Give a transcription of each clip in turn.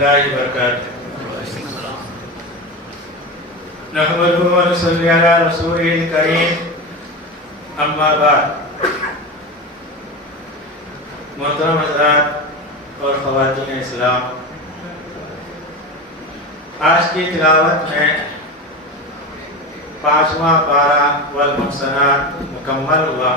الله وبركاته. نحمده ونصلي على رسوله الكريم. اما بعد. محترم حضرات اور خواتین اسلام، آج کی تلاوت میں 5واں پارہ والمحصنات مکمل ہوا،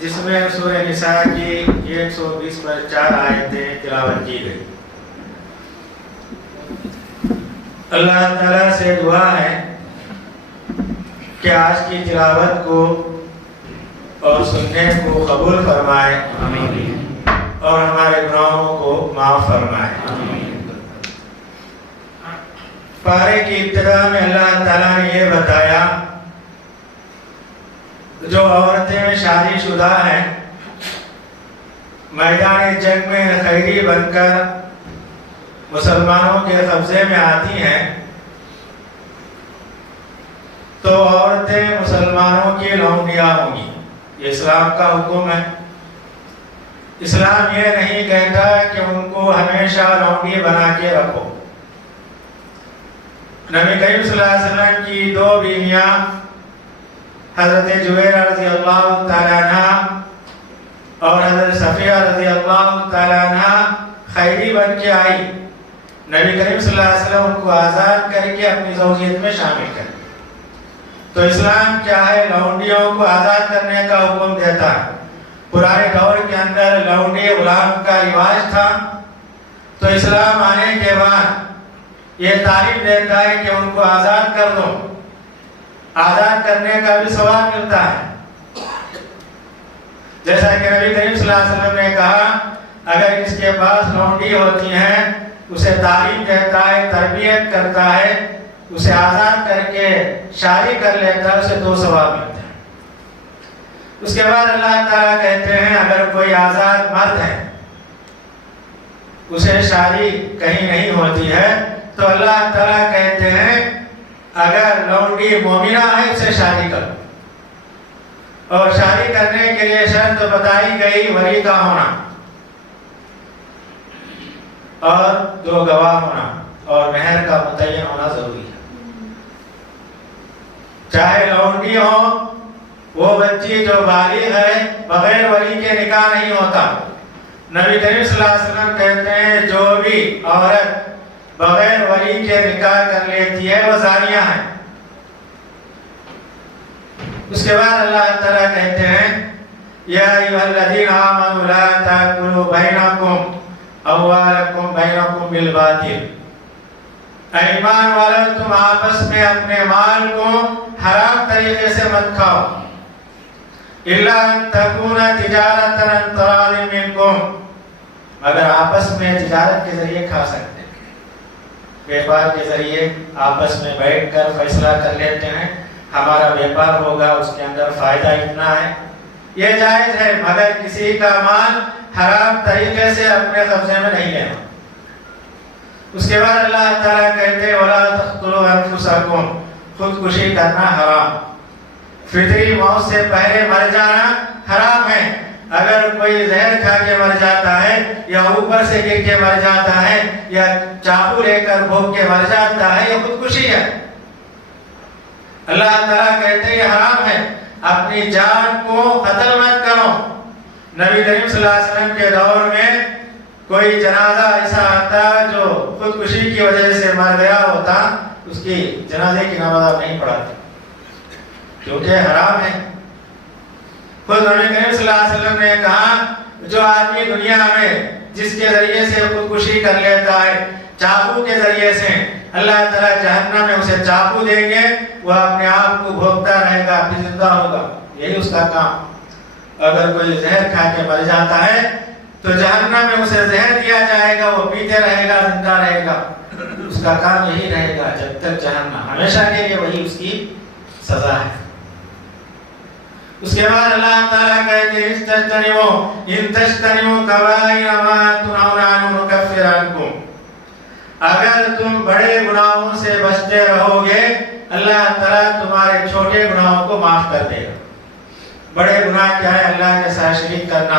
جس میں سورہ نساء کی 120 پر 4 آیتیں تلاوت کی گئی۔ اللہ تعالیٰ سے دعا ہے کہ آج کی تلاوت کو اور سننے کو قبول فرمائے اور ہمارے گناہوں کو معاف فرمائے۔ پارے کی ابتدا میں اللہ تعالیٰ نے یہ بتایا جو عورتیں شادی شدہ ہیں میدان جنگ میں خیری بن کر مسلمانوں کے قبضے میں آتی ہیں تو عورتیں مسلمانوں کی لونڈیاں ہوں گی۔ یہ اسلام کا حکم ہے۔ اسلام یہ نہیں کہتا کہ ان کو ہمیشہ لونڈی بنا کے رکھو۔ نبی کریم صلی اللہ علیہ وسلم کی 2 بیویاں حضرت جویرہ رضی اللہ تعالیٰ عنہ اور حضرت صفیہ رضی اللہ تعالیٰ عنہ خیری بن کے آئی۔ نبی کریم صلی اللہ علیہ وسلم ان کو آزاد کر کے اپنی زوجیت میں شامل کر۔ تو اسلام کیا ہے؟ لونڈیوں کو آزاد کرنے کا حکم دیتا ہے۔ پرانے دور کے اندر لونڈی غلام کا رواج تھا، تو اسلام آنے کے بعد یہ تعلیم دیتا ہے کہ ان کو آزاد کر دو۔ آزاد کرنے کا بھی ثواب ملتا ہے، جیسا کہ نبی کریم صلی اللہ علیہ وسلم نے کہا اگر اس کے پاس لونڈی ہوتی ہیں اسے تعلیم دیتا ہے، تربیت کرتا ہے، اسے آزاد کر کے شادی کر لیتا ہے، اسے 2 ثواب ملتے ہیں۔ اس کے بعد اللہ تعالیٰ کہتے ہیں اگر کوئی آزاد مرد ہے اسے شادی کہیں نہیں ہوتی ہے تو اللہ تعالیٰ کہتے ہیں اگر لونڈی مومنہ ہے اسے شادی کرو۔ اور شادی کرنے کے لیے شرط بتائی گئی ولی کا ہونا اور 2 گواہ ہونا اور مہر کا متعین ہونا ضروری ہے۔ چاہے لونڈی ہو، وہ بچی جو بالغ ہے بغیر ولی کے نکاح نہیں ہوتا۔ نبی کریم صلی اللہ علیہ وسلم کہتے ہیں جو بھی عورت بغیر ولی کے نکاح کر لیتی ہے وہ زانیہ ہے۔ اس کے بعد اللہ تعالیٰ کہتے ہیں یا ایھا الذین آمنوا لا تأکلوا بینکم اموالکم بینکم بالباطل۔ ایمان والو تم آپس میں اپنے مال کو حرام طریقے سے مت کھاؤ، الا ان تکون تجارۃ عن تراض منکم، مگر آپس میں تجارت کے ذریعے کھا سکتے ہیں۔ بیپار کے ذریعے آپس میں بیٹھ کر فیصلہ کر لیتے ہیں ہمارا بیپار ہوگا، اس کے اندر فائدہ اتنا ہے، یہ جائز ہے، مگر کسی کا مال حرام طریقے سے اپنے قبضے میں نہیں لینا۔ اس کے بعد اللہ تعالیٰ کہتے ہیں وَلَا تَقْتُلُوا أَنفُسَكُمْ، خودکشی کرنا حرام، فطری موت سے پہلے مر جانا حرام ہے۔ اگر کوئی زہر کھا کے مر جاتا ہے یا اوپر سے گر کے مر جاتا ہے یا چاقو لے کر بھوک کے مر جاتا ہے یہ خودکشی ہے۔ اللہ تعالیٰ کہتے ہیں یہ حرام ہے، اپنی جان کو قتل مت کرو۔ نبی کریم صلی اللہ علیہ وسلم کے دور میں کوئی جنازہ ایسا آتا جو خودکشی کی وجہ سے مر گیا ہوتا، اس کی جنازے کی نماز نہیں پڑھاتے کیونکہ حرام ہے۔ خود نبی کریم صلی اللہ علیہ وسلم نے کہا جو آدمی دنیا میں جس کے ذریعے سے خودکشی کر لیتا ہے چاقو کے ذریعے سے، اللہ تعالیٰ جہنم میں اسے چاقو دیں گے، وہ اپنے آپ کو بھوکتا رہے گا، پھر زندہ ہوگا، یہی اس کا کام۔ اگر کوئی زہر کھا کے مر جاتا ہے تو جہنم میں اسے زہر دیا جائے گا، وہ پیتے رہے گا، زندہ رہے گا، اس کا کام یہی رہے گا جب تک جہنم، ہمیشہ کے لیے وہی اس کی سزا ہے۔ اس کے بعد اللہ تعالیٰ کہتے ہیں ان تجتنبوا کبائر ما تنہون عنہ نکفر عنکم، اگر تم بڑے گناہوں سے بچتے رہو گے اللہ تعالیٰ تمہارے چھوٹے گناہوں کو معاف کر دے گا۔ بڑے گناہ کیا ہے؟ اللہ کے ساتھ شریک کرنا،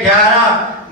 11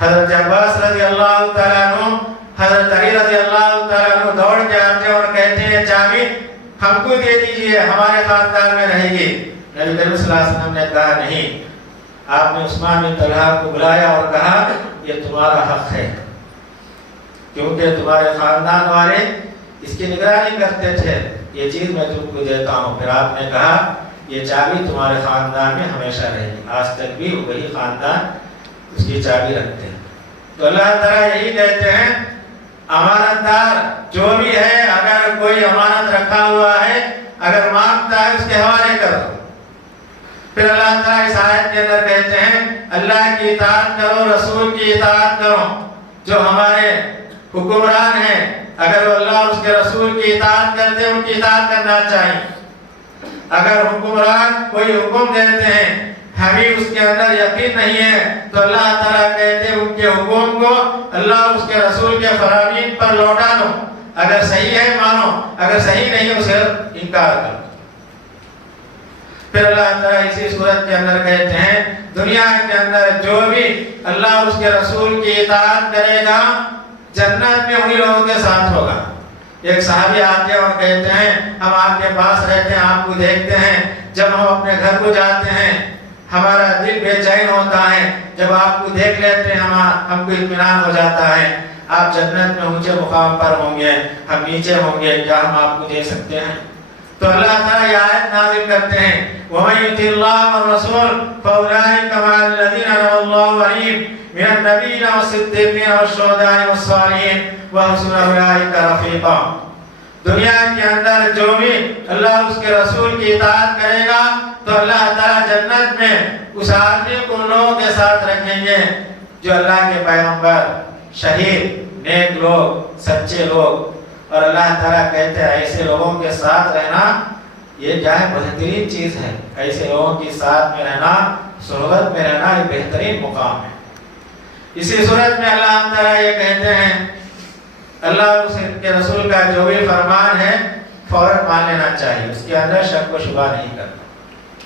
حضرت عباس رضی اللہ تعالیٰ عنہ، حضرت علی رضی اللہ تعالیٰ عنہ دوڑ کے آتے ہیں اور کہتے ہیں چابی ہم کو دے دیجئے، ہمارے خاندان میں رہے گی۔ نبی کریم صلی اللہ علیہ وسلم نے کہا نہیں، آپ نے عثمان بن طلحہ کو بلایا اور کہا یہ تمہارا حق ہے، کیونکہ تمہارے خاندان والے اس کی نگرانی کرتے تھے، یہ چیز میں تم کو دیتا ہوں۔ پھر آپ نے کہا یہ چابی تمہارے خاندان میں ہمیشہ رہے گی، آج تک بھی وہی خاندان اس کی چابی رکھتے ہیں۔ تو اللہ تعالیٰ یہی کہتے ہیں امانت دار جو بھی ہے، اگر کوئی امانت رکھا ہوا ہے، اگر مانگتا ہے اس کے حوالے کر دو۔ پھر اللہ تعالیٰ اس آیت کے اندر کہتے ہیں اللہ کی اطاعت کرو، رسول کی اطاعت کرو۔ جو ہمارے حکمران ہیں اگر وہ اللہ اور اس کے رسول کی اطاعت کرتے ہیں، ان کی اطاعت کرنا چاہیے۔ اگر حکمران کوئی حکم دیتے ہیں ہمیں اس کے اندر یقین نہیں ہے تو اللہ تعالیٰ کہتے ہیں ان کے حکم کو اللہ اور اس کے رسول کے فرامین پر لوٹا دو، اگر صحیح ہے مانو، اگر صحیح نہیں اسے انکار کرو۔ پھر اللہ تعالیٰ اسی صورت کے اندر کہتے ہیں دنیا کے اندر جو بھی اللہ اور اس کے رسول کی اطاعت کرے گا جنت میں انہی لوگوں کے ساتھ ہوگا۔ ایک صحابی آتے ہیں اور کہتے ہیں ہم آپ کے پاس رہتے ہیں، آپ کو دیکھتے ہیں، جب ہم اپنے گھر کو جاتے ہیں ہمارا دل بے چین ہوتا ہے، جب آپ کو دیکھ لیتے ہیں ہم کو اطمینان ہو جاتا ہے۔ آپ جنت میں اونچے مقام پر ہوں گے، ہم نیچے ہوں گے، کیا ہم آپ کو دے سکتے ہیں؟ تو اللہ تعالیٰ یہ آیت نازل کرتے ہیں وَمَن يُطِعِ اللَّهَ وَالرَّسُولَ فَأُولَٰئِكَ مَعَ الَّذِينَ أَنْعَمَ اللَّهُ عَلَيْهِم مِّنَ النَّبِيِّينَ وَالصِّدِّيقِينَ وَالشُّهَدَاءِ وَالصَّالِحِينَ وَحَسُنَ أُولَٰئِكَ رَفِيقًا۔ دنیا کے اندر جو بھی اللہ اس کے رسول کی اطاعت کرے گا تو اللہ تعالیٰ جنت میں اس آدمی کو ان لوگوں کے ساتھ رکھیں گے جو اللہ کے پیغمبر، شہید، نیک لوگ، سچے لوگ۔ اور اللہ تعالیٰ کہتے ہیں ایسے لوگوں کے ساتھ رہنا یہ کیا ہے؟ بہترین چیز ہے۔ ایسے لوگوں کے ساتھ میں رہنا، صحبت میں رہنا یہ بہترین مقام ہے۔ اسی صورت میں اللہ تعالیٰ یہ کہتے ہیں اللہ اور اس کے رسول کا جو بھی فرمان ہے فوراً مان لینا چاہیے، اس کے اندر شک و شبہ نہیں کرنا۔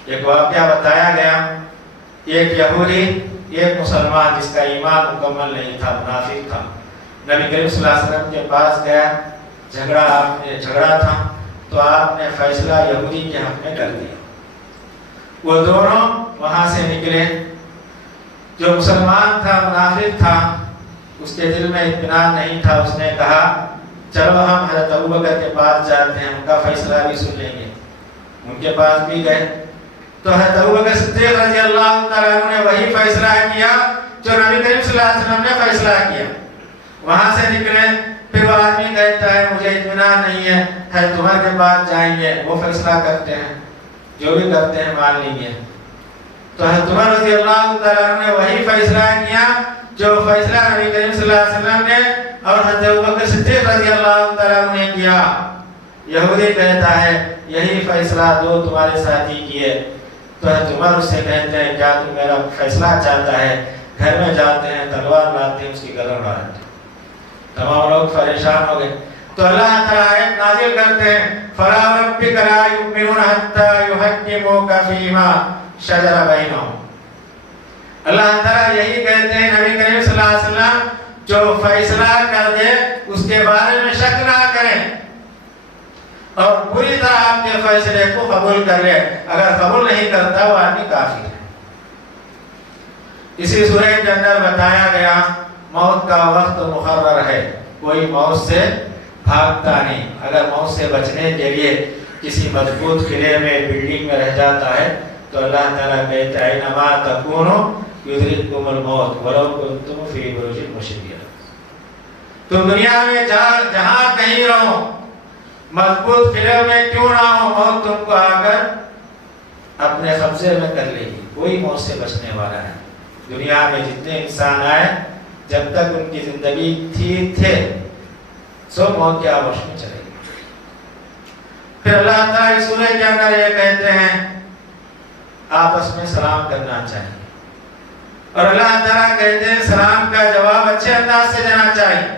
ایک واقعہ بتایا گیا، ایک یہودی ایک مسلمان جس کا ایمان مکمل نہیں تھا، منافق تھا، نبی کریم صلی اللہ علیہ وسلم کے پاس گیا، جھگڑا تھا تو آپ نے فیصلہ یہودی کے حق میں کر دیا۔ وہ دونوں وہاں سے نکلے، جو مسلمان تھا منافق تھا اس کے دل میں اطمینان نہیں تھا، اس نے کہا چلو ہم حضرت ابوبکر کے پاس جاتے ہیں، ان کا فیصلہ بھی سن لیں گے۔ ان کے پاس بھی گئے تو حضرت ابوبکر صدیق رضی اللہ تعالیٰ عنہ نے وہی فیصلہ کیا جو نبی کریم صلی اللہ علیہ وسلم نے فیصلہ کیا۔ وہاں سے نکلے، پھر وہ آدمی کہتا ہے مجھے اطمینان نہیں ہے، حضرت عمر کے پاس جائیں گے، وہ فیصلہ کرتے ہیں، جو بھی کرتے ہیں مان لیں گے۔ تو حضرت عمر رضی اللہ تعالیٰ عنہ نے وہی فیصلہ کیا جو فیصلہ نبی کریم صلی اللہ علیہ وسلم نے اور حضرت ابوبکر صدیق رضی اللہ تعالیٰ عنہ نے کیا۔ یہودی کہتا ہے یہی فیصلہ دو تمہارے ساتھی کیے۔ تو حضرت عمر اس سے کہتے ہیں کیا تم میرا فیصلہ چاہتا ہے؟ گھر میں جاتے ہیں، تلوار لاتے ہیں، اس کی گردن اڑا دیتے ہیں۔ تمام لوگ پریشان ہو گئے تو اللہ تعالیٰ آیت نازل کرتے ہیں فَلَا رَبِّكَ لَا يُؤْمِنُونَ حَتَّى يُحَكِّمُوكَ فِي مَا شَجَرَ بَيْنَهُمْ۔ اللہ تعالیٰ یہی کہتے ہیں نبی کریم صلی اللہ علیہ وسلم جو فیصلہ کر دے اس کے بارے میں شک نہ کریں اور پوری طرح آپ کے فیصلے کو قبول کر لے۔ اگر قبول نہیں کرتا وہ آدمی کافر ہے۔ اسی سورہ کے اندر بتایا گیا موت کا وقت مقرر ہے، کوئی موت سے بھاگتا نہیں۔ اگر موت سے بچنے کے لیے کسی مضبوط قلعے میں، بلڈنگ میں رہ جاتا ہے تو اللہ تعالیٰ کہتا ہے انما تکونوا یدرککم الموت ولو کنتم فی بروج مشیدہ۔ تم دنیا میں جہاں کہیں رہو، مضبوط قلعے میں کیوں نہ ہو، موت تم کو آ کر اپنے قبضے میں کر لے گی۔ کوئی موت سے بچنے والا ہے۔ دنیا میں جتنے انسان آئے جب تک ان کی زندگی تھے سب موت کے آغوش میں چلے گئے۔ پھر اللہ تعالیٰ اس سورہ کے اندر یہ کہتے ہیں آپس میں سلام کرنا چاہیے، اور اللہ تعالیٰ کہتے ہیں سلام کا جواب اچھے انداز سے دینا چاہیے۔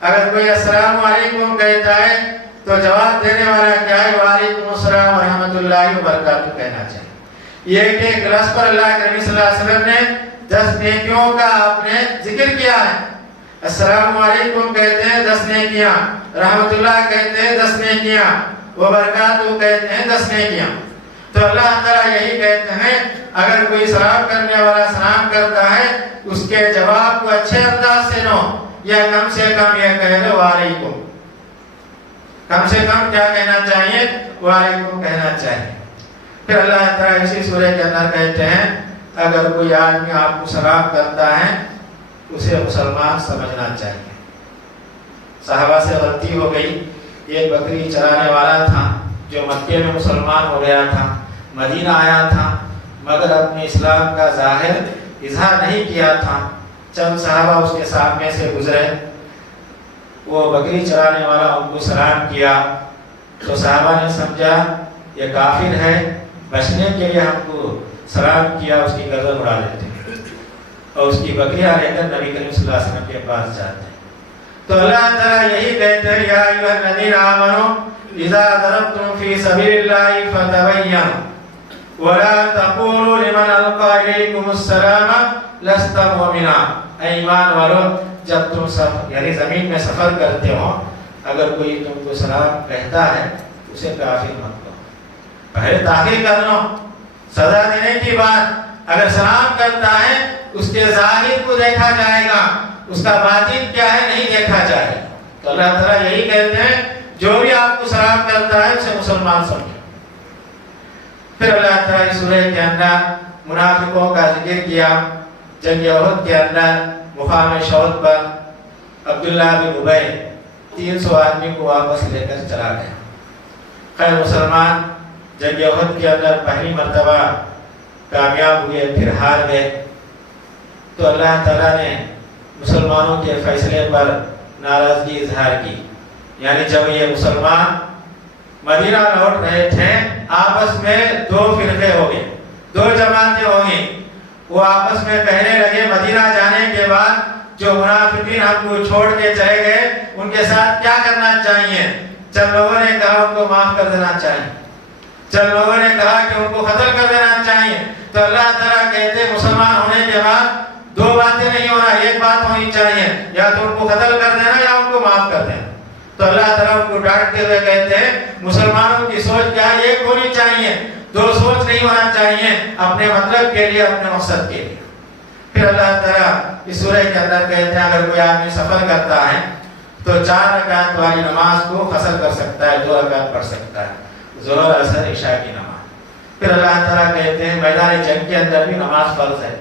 اگر کوئی السلام علیکم کہتا ہے تو جواب دینے والا کیا ہے؟ وعلیکم السلام ورحمۃ اللہ وبرکاتہ کہنا چاہیے۔ یہ کہ ایک لفظ پر اللہ کے نبی صلی اللہ علیہ وسلم نے 10 نیکیوں کا آپ نے ذکر کیا ہے. السلام علیکم کہتے ہیں 10 نیکیاں، رحمت اللہ کہتے ہیں 10 نیکیاں، وبرکاتہ کہتے ہیں 10 نیکیاں. تو اللہ تعالیٰ یہی کہتے ہیں اگر کوئی سلام کرنے والا سلام کرتا ہے اس کے جواب کو اچھے انداز سے لو، یا کم سے کم یہ کہہ دو وعلیکم. کم سے کم کیا کہنا چاہیے؟ وعلیکم کہنا چاہیے. پھر اللہ تعالیٰ اسی سورہ کے اندر کہتے ہیں اگر کوئی آدمی آپ کو سلام کرتا ہے اسے مسلمان سمجھنا چاہیے. صحابہ سے غلطی ہو گئی. ایک بکری چرانے والا تھا جو مکے میں مسلمان ہو گیا تھا، مدینہ آیا تھا مگر اپنے اسلام کا ظاہر اظہار نہیں کیا تھا. چند صحابہ اس کے سامنے سے گزرے، وہ بکری چرانے والا ان کو سلام کیا تو صحابہ نے سمجھا یہ کافر ہے، بچنے کے لیے ہم کو سلام کیا، اس کی گردن اڑا دیتے ہیں اور اس کی بکریاں لے کر نبی کریم صلی اللہ علیہ وسلم کے پاس جاتے ہیں. تو اللہ تعالیٰ یہی کہتے ہیں یا ایھا الذین آمنوا اذا ضربتم فی سبیل اللہ فتبینوا ولا تقولوا لمن القى الیکم السلام لست مؤمنا. اے ایمان والو جب تم یعنی زمین میں سفر کرتے ہو اگر کوئی تم کو سلام کہتا ہے اسے کافر مت کہو، پہلے تحقیق کر لو. سزا دینے کی بات اگر سلام کرتا ہے اس کے ظاہر کو دیکھا جائے گا، اس کا باطن کیا ہے نہیں دیکھا جائے گا. تو اللہ تعالیٰ یہی کہتے ہیں جو بھی آپ کو سلام کرتا ہے اسے مسلمان سمجھو. پھر اللہ تعالیٰ اس سورہ کے اندر منافقوں کا ذکر کیا. جنگ احد کے اندر مقام شہود پر عبداللہ بن ابی 300 آدمی کو واپس لے کر چلا گیا. خیر مسلمان جنگ احد کے اندر پہلی مرتبہ کامیاب ہوئے پھر ہار گئے. تو اللہ تعالیٰ نے مسلمانوں کے فیصلے پر ناراضگی اظہار کی. یعنی جب یہ مسلمان مدینہ لوٹ رہے تھے آپس میں 2 فرقے ہو گئے، 2 جماعتیں ہو گئیں. وہ آپس میں کہنے لگے مدینہ جانے کے بعد جو منافقین ہم کو چھوڑ کے چلے گئے ان کے ساتھ کیا کرنا چاہیے. چند لوگوں نے کہا ان کو معاف کر دینا چاہیے، چند لوگوں نے کہا کہ ان کو قتل کر دینا چاہیے. تو اللہ تعالیٰ کہتے مسلمان ہونے کے بعد 2 باتیں نہیں ہونا، ایک بات ہونی چاہیے، یا تو ان کو قتل کر دینا یا ان کو معاف کر دینا. تو اللہ تعالیٰ ان کو ڈانٹتے ہوئے کہتے ہیں مسلمانوں کی سوچ کیا ہے؟ ایک ہونی چاہیے، 2 سوچ نہیں ہونا چاہیے اپنے مطلب کے لیے، اپنے مقصد کے لیے. پھر اللہ تعالیٰ اس سورہ کے اندر کہتے ہیں اگر کوئی آدمی سفر کرتا ہے تو 4 رکعت والی نماز کو قصر کر سکتا ہے، 2 رکعت پڑھ سکتا ہے، ظہر عصر عشاء کی نماز. پھر اللہ تعالیٰ کہتے ہیں میدان جنگ کے اندر بھی نماز فرض ہے.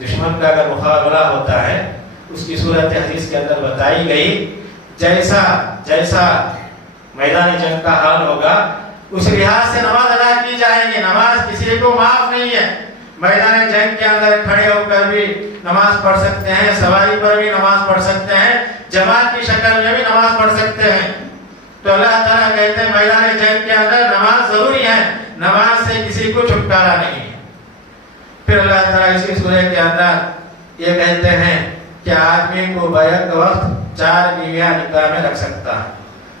دشمن کا اگر مقابلہ ہوتا ہے اس کی صورت حدیث کے اندر بتائی گئی، جیسا میدان جنگ کا حال ہوگا اس لحاظ سے نماز ادا کی جائے گی. نماز کسی کو معاف نہیں ہے. میدان جنگ کے اندر کھڑے ہو کر بھی نماز پڑھ سکتے ہیں، سواری پر بھی نماز پڑھ سکتے ہیں، جماعت کی شکل میں بھی نماز پڑھ سکتے ہیں. تو اللہ تعالیٰ کہتے ہیں میدان جنگ کے اندر نماز ضروری ہے، نماز سے کسی کو چھٹکارا نہیں ہے. پھر اللہ تعالیٰ اسی سورہ کے اندر یہ کہتے ہیں کہ آدمی کو بیعت کے وقت 4 بیویاں نکاح میں رکھ سکتا ہے.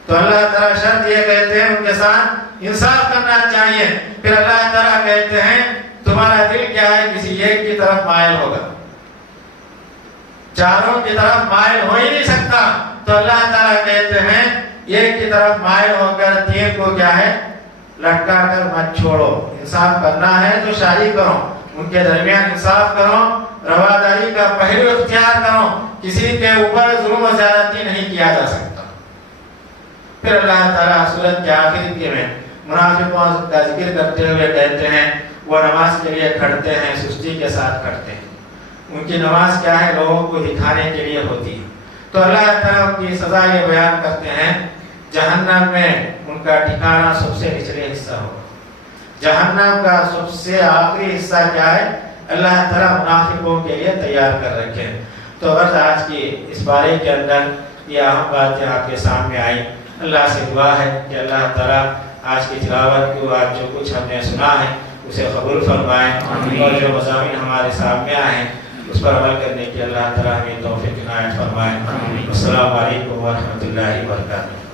تو اللہ تعالیٰ شرط یہ کہتے ہیں ان کے ساتھ انصاف کرنا چاہیے. پھر اللہ تعالیٰ کہتے ہیں تمہارا دل کیا ہے کسی ایک کی طرف مائل ہوگا، چاروں کی طرف مائل ہو ہی نہیں سکتا. تو اللہ تعالیٰ کہتے ہیں ایک کی طرف مائل ہو کر 3 کو کیا ہے لٹکا کر مت چھوڑو. انصاف کرنا ہے تو شادی کرو، ان کے درمیان انصاف کرو، رواداری کا پہلو اختیار کرو، کسی کے اوپر ظلم و زیادتی نہیں کیا جا سکتا. پھر اللہ تعالیٰ سورت کے آخر کے میں منافقوں کا ذکر کرتے ہوئے کہتے ہیں وہ نماز کے لیے کھڑتے ہیں، سستی کے ساتھ کھڑتے ہیں. ان کی نماز کیا ہے لوگوں کو دکھانے کے لیے ہوتی ہے. تو اللہ تعالیٰ ان کی سزا یہ بیان کرتے ہیں جہنم میں ان کا ٹھکانہ سب سے نچلے حصہ ہوگا. جہنم کا سب سے آخری حصہ کیا ہے اللہ تعالیٰ منافقوں کے لیے تیار کر رکھے. تو بس آج کی اس بارے کے اندر یہ اہم باتیں آپ کے سامنے آئی. اللہ سے دعا ہے کہ اللہ تعالیٰ آج کی تلاوت کو آج جو کچھ ہم نے سنا ہے اسے قبول فرمائیں، اور جو مضامین ہمارے سامنے آئے ہیں اس پر عمل کرنے کی اللہ تعالیٰ ہمیں توفیق عنایت فرمائیں. السلام علیکم ورحمۃ اللہ وبرکاتہ.